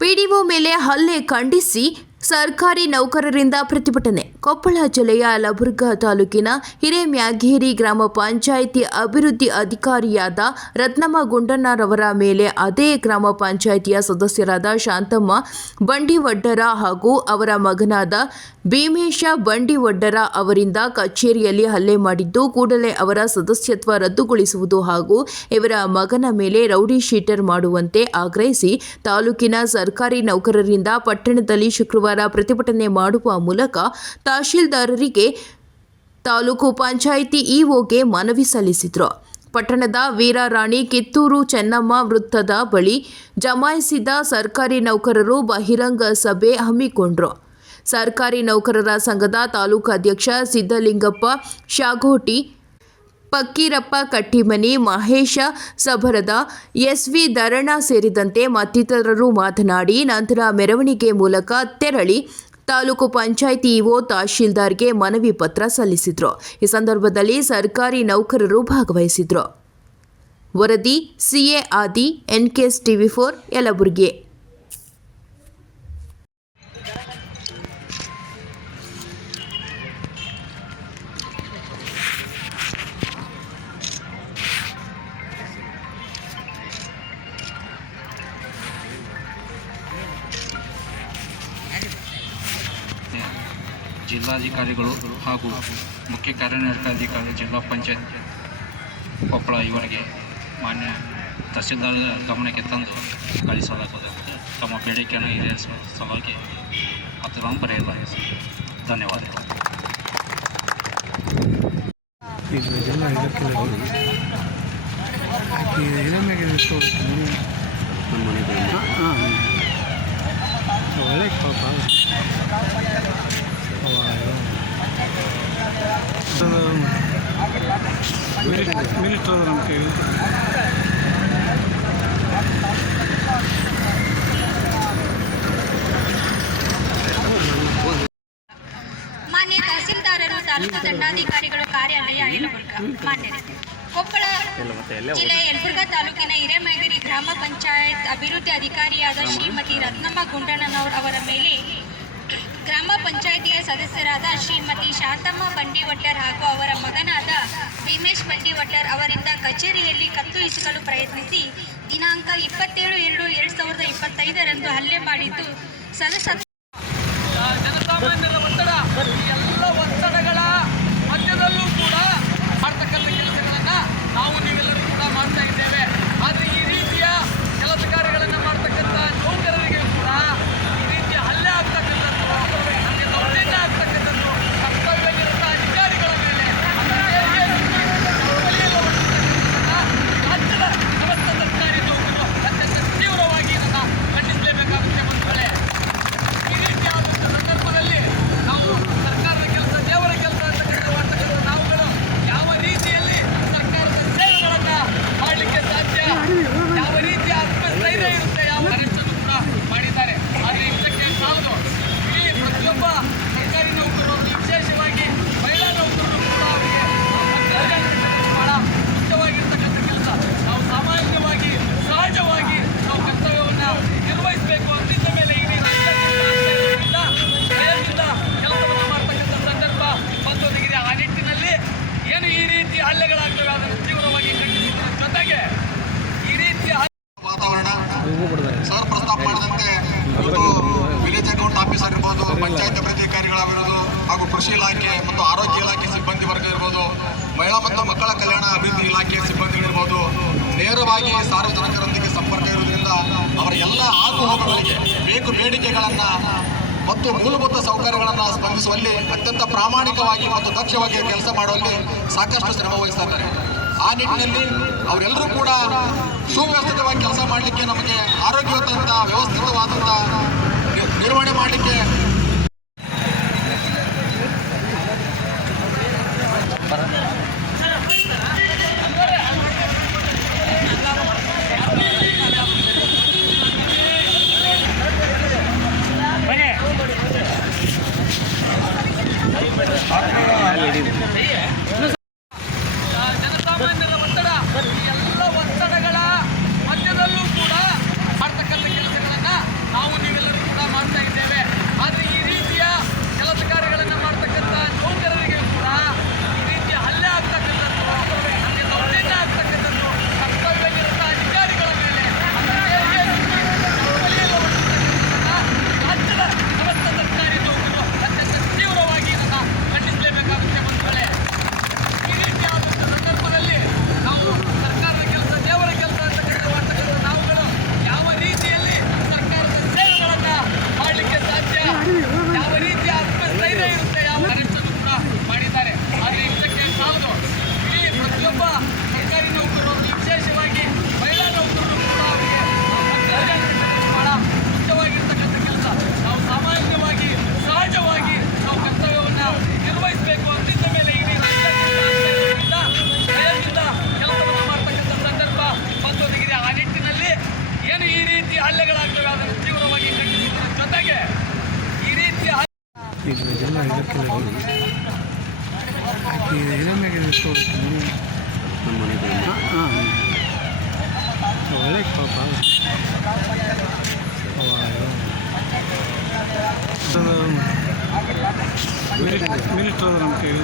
PDO ಮೇಲೆ ಹಲ್ಲೆ ಖಂಡಿಸಿ ಸರ್ಕಾರಿ ನೌಕರರಿಂದ ಪ್ರತಿಭಟನೆ. ಕೊಪ್ಪಳ ಜಿಲ್ಲೆಯ ಯಲಬುರ್ಗಾ ತಾಲೂಕಿನ ಹಿರೇಮ್ಯಾಗೇರಿ ಗ್ರಾಮ ಪಂಚಾಯಿತಿ ಅಭಿವೃದ್ಧಿ ಅಧಿಕಾರಿಯಾದ ರತ್ನಮ್ಮ ಗುಂಡಣ್ಣರವರ ಮೇಲೆ ಅದೇ ಗ್ರಾಮ ಪಂಚಾಯಿತಿಯ ಸದಸ್ಯರಾದ ಶಾಂತಮ್ಮ ಬಂಡಿವಡ್ಡರ ಹಾಗೂ ಅವರ ಮಗನಾದ ಭೀಮೇಶ ಬಂಡಿವಡ್ಡರ ಅವರಿಂದ ಕಚೇರಿಯಲ್ಲಿ ಹಲ್ಲೆ ಮಾಡಿದ್ದು, ಕೂಡಲೇ ಅವರ ಸದಸ್ಯತ್ವ ರದ್ದುಗೊಳಿಸುವುದು ಹಾಗೂ ಇವರ ಮಗನ ಮೇಲೆ ರೌಡಿ ಶೀಟರ್ ಮಾಡುವಂತೆ ಆಗ್ರಹಿಸಿ ತಾಲೂಕಿನ ಸರ್ಕಾರಿ ನೌಕರರಿಂದ ಪಟ್ಟಣದಲ್ಲಿ ಶುಕ್ರವಾರ ಪ್ರತಿಭಟನೆ ಮಾಡುವ ಮೂಲಕ ತಹಶೀಲ್ದಾರರಿಗೆ ತಾಲೂಕು ಪಂಚಾಯಿತಿ ಇಒಗೆ ಮನವಿ ಸಲ್ಲಿಸಿದರು. ಪಟ್ಟಣದ ವೀರರಾಣಿ ಕಿತ್ತೂರು ಚೆನ್ನಮ್ಮ ವೃತ್ತದ ಬಳಿ ಜಮಾಯಿಸಿದ ಸರ್ಕಾರಿ ನೌಕರರು ಬಹಿರಂಗ ಸಭೆ ಹಮ್ಮಿಕೊಂಡರು. ಸರ್ಕಾರಿ ನೌಕರರ ಸಂಘದ ತಾಲೂಕು ಅಧ್ಯಕ್ಷ ಸಿದ್ದಲಿಂಗಪ್ಪ ಶಾಗೋಟಿ, ಫಕ್ಕೀರಪ್ಪ ಕಟ್ಟಿಮನಿ, ಮಹೇಶ ಸಬರದ, ಎಸ್ವಿ ಧರಣ ಸೇರಿದಂತೆ ಮತ್ತಿತರರು ಮಾತನಾಡಿ ನಂತರ ಮೆರವಣಿಗೆ ಮೂಲಕ ತೆರಳಿ ತಾಲೂಕು ಪಂಚಾಯಿತಿ ಇಒ ತಹಶೀಲ್ದಾರ್ಗೆ ಮನವಿ ಪತ್ರ ಸಲ್ಲಿಸಿದರು. ಈ ಸಂದರ್ಭದಲ್ಲಿ ಸರ್ಕಾರಿ ನೌಕರರು ಭಾಗವಹಿಸಿದರು. ವರದಿ ಸಿಎ ಆದಿ, ಎನ್ಕೆಎಸ್ ಟಿವಿ4 ಯಲಬುರ್ಗಿ. ಜಿಲ್ಲಾಧಿಕಾರಿಗಳು ಹಾಗೂ ಮುಖ್ಯ ಕಾರ್ಯನಿರ್ವಹಣಾಧಿಕಾರಿ ಜಿಲ್ಲಾ ಪಂಚಾಯತ್ ಕೊಪ್ಪಳ ಇವರಿಗೆ ಮಾನ್ಯ ತಹಸೀಲ್ದಾರ್ ಗಮನಕ್ಕೆ ತಂದು ಕಳಿಸಲಾಗುತ್ತದೆ. ತಮ್ಮ ಬೇಡಿಕೆಯನ್ನು ಈಡೇರಿಸುವ ಸಲುವಾಗಿ ಪತ್ರವನ್ನು ಬರೆಯಲಾಗಿದೆ. ಧನ್ಯವಾದಗಳು. ಮಾನ್ಯ ತಹಸೀಲ್ದಾರರು, ತಾಲೂಕು ದಂಡಾಧಿಕಾರಿಗಳು, ಕಾರ್ಯಾಲಯ ಯಲಬುರ್ಗಾ. ಮಾನ್ಯರೇ, ಕೊಪ್ಪಳ ಜಿಲ್ಲೆಯ ಯಲಬುರ್ಗಾ ತಾಲೂಕಿನ ಹಿರೇಮ್ಯಾಗೇರಿ ಗ್ರಾಮ ಪಂಚಾಯತ್ ಅಭಿವೃದ್ಧಿ ಅಧಿಕಾರಿಯಾದ ಶ್ರೀಮತಿ ರತ್ನಮ್ಮ ಗುಂಡಣ್ಣನವರ ಮೇಲೆ ಗ್ರಾಮ ಪಂಚಾಯಿತಿಯ ಸದಸ್ಯರಾದ ಶ್ರೀಮತಿ ಶಾಂತಮ್ಮ ಬಂಡಿವಡ್ಡರ್ ಹಾಗೂ ಅವರ ಮಗನಾದ ಭೀಮೇಶ್ ಬಂಡಿವಡ್ಡರ್ ಅವರಿಂದ ಕಚೇರಿಯಲ್ಲಿ ಕತ್ತು ಹಿಸುಕಲು ಪ್ರಯತ್ನಿಸಿ ದಿನಾಂಕ 27/2/2025 ಹಲ್ಲೆ ಮಾಡಿದ್ದು ಜನಸಾಮಾನ್ಯರ ಒತ್ತಡ, ಎಲ್ಲ ಒತ್ತಡಗಳ ಮಧ್ಯದಲ್ಲೂ ಕೂಡ ಮಾಡ್ತಕ್ಕಂಥ ಕೆಲಸಗಳನ್ನು ನಾವು ನೀವೆಲ್ಲರೂ ಕೂಡ ಮಾಡ್ತಾ ಇದ್ದೇವೆ. ಆದರೆ ಈ ರೀತಿಯ ಕೆಲಸ ಕಾರ್ಯಗಳನ್ನು ಮಾಡ್ತಕ್ಕಂಥ ನೌಕರರಿಗೆ ಕೂಡ ಈ ರೀತಿಯ ಹಲ್ಲೆ ಆಗ್ತಕ್ಕಂಥದ್ದು, ನಮಗೆ ದೌರ್ಜನ್ಯ ಆಗ್ತಕ್ಕಂಥದ್ದು, ಕರ್ತವ್ಯನಿರತ ಅಧಿಕಾರಿಗಳ ಮೇಲೆ ರಾಜ್ಯದ ಸಮಸ್ತ ಸರ್ಕಾರಿ ನೌಕರರು ಅತ್ಯಂತ ತೀವ್ರವಾಗಿ ಇದನ್ನು ಖಂಡಿಸಲೇಬೇಕಾಗುತ್ತೆ. ಬಂಧುಗಳೇ, ಈ ರೀತಿಯಾದಂಥ ಸಂದರ್ಭದಲ್ಲಿ ನಾವು ಸರ್ಕಾರದ ಕೆಲಸ, ದೇವರ ಕೆಲಸ ಅಂತಕ್ಕಂಥ ಮಾಡ್ತಕ್ಕಂಥ ನಾವುಗಳು ಯಾವ ರೀತಿಯಲ್ಲಿ ಸರ್ಕಾರದ ಸೇವೆಗಳನ್ನು ಮಾಡಲಿಕ್ಕೆ ಸಾಧ್ಯ, ಯಾವ ರೀತಿಯ ಆತ್ಮಸ್ಥೈರ್ಯ ಇರುತ್ತೆ, ಯಾವ ಅರೆಸ್ಟನ್ನು ಕೂಡ ಮಾಡಿದ್ದಾರೆ. ಆದರೆ ಇದಕ್ಕೆ ಸಾಲದು. ಈ ಪ್ರತಿಯೊಬ್ಬ ಸರ್ಕಾರಿ ನೌಕರರು, ವಿಶೇಷವಾಗಿ ಮಹಿಳಾ ನೌಕರರು ಕೂಡ ಅವರಿಗೆ ಬಹಳ ಮುಖ್ಯವಾಗಿರ್ತಕ್ಕಂಥ ಕೆಲಸ. ನಾವು ಸಾಮಾನ್ಯವಾಗಿ, ಸಹಜವಾಗಿ ನಾವು ಕರ್ತವ್ಯವನ್ನು ನಿರ್ವಹಿಸಬೇಕು. ಅದರಿಂದ ಮೇಲೆ ಈ ಭಯದಿಂದ ಕೆಲಸವನ್ನು ಮಾಡ್ತಕ್ಕಂಥ ಸಂದರ್ಭ ಬಂದೊದಗಿದೆ. ಆ ನಿಟ್ಟಿನಲ್ಲಿ ಏನು ಈ ರೀತಿ ಹಲ್ಲೆಗಳಾಗ್ತವೆ ಅದನ್ನು ತೀವ್ರವಾಗಿ ಖಂಡಿಸುವುದರ ಜೊತೆಗೆ ಈ ರೀತಿಯ ವಾತಾವರಣ ಸರ್ ಪ್ರಸ್ತಾಪ ಮಾಡಿದಂತೆ ಇವತ್ತು ವಿಲೇಜ್ ಅಕೌಂಟ್ ಆಫೀಸರ್ ಇರ್ಬೋದು, ಪಂಚಾಯತ್ ಅಭಿವೃದ್ಧಿ ಅಧಿಕಾರಿಗಳಾಗಿರ್ಬೋದು, ಹಾಗೂ ಕೃಷಿ ಇಲಾಖೆ ಮತ್ತು ಆರೋಗ್ಯ ಇಲಾಖೆ ಸಿಬ್ಬಂದಿ ವರ್ಗ ಇರ್ಬೋದು, ಮಹಿಳಾ ಮತ್ತು ಮಕ್ಕಳ ಕಲ್ಯಾಣ ಅಭಿವೃದ್ಧಿ ಇಲಾಖೆಯ ಸಿಬ್ಬಂದಿಗಳಿರ್ಬೋದು, ನೇರವಾಗಿ ಸಾರ್ವಜನಿಕರೊಂದಿಗೆ ಸಂಪರ್ಕ ಇರುವುದರಿಂದ ಅವರ ಎಲ್ಲ ಆಗುಹೋಗುಗಳಿಗೆ ಬೇಡಿಕೆಗಳನ್ನು ಮತ್ತು ಮೂಲಭೂತ ಸೌಕರ್ಯಗಳನ್ನು ಸ್ಪಂದಿಸುವಲ್ಲಿ ಅತ್ಯಂತ ಪ್ರಾಮಾಣಿಕವಾಗಿ ಮತ್ತು ದಕ್ಷವಾಗಿ ಕೆಲಸ ಮಾಡುವಲ್ಲಿ ಸಾಕಷ್ಟು ಶ್ರಮ ವಹಿಸ್ತಾ ಇದ್ದಾರೆ. ಆ ನಿಟ್ಟಿನಲ್ಲಿ ಅವರೆಲ್ಲರೂ ಕೂಡ ಸುವ್ಯವಸ್ಥಿತವಾಗಿ ಕೆಲಸ ಮಾಡಲಿಕ್ಕೆ, ನಮಗೆ ಆರೋಗ್ಯವಂತ ವ್ಯವಸ್ಥಿತವಾದಂಥ ನಿರ್ವಹಣೆ ಮಾಡಲಿಕ್ಕೆ ಜನಸಾಮಾನ್ಯರ ಒತ್ತಡ, ಎಲ್ಲ ಒತ್ತಡಗಳ ಮಧ್ಯದಲ್ಲೂ ಕೂಡ ಹಲ್ಲೆಗಳಾಗ್ತವೆ ಅದನ್ನು ತೀವ್ರವಾಗಿ ಖಂಡಿಸುವುದರ ಜೊತೆಗೆ ಈ ರೀತಿಯ ಒಳ್ಳೆ ಪಾಪ ಮಿಲಿಟ್ರಿ ನಮ್ಮ ಕೈಗೆ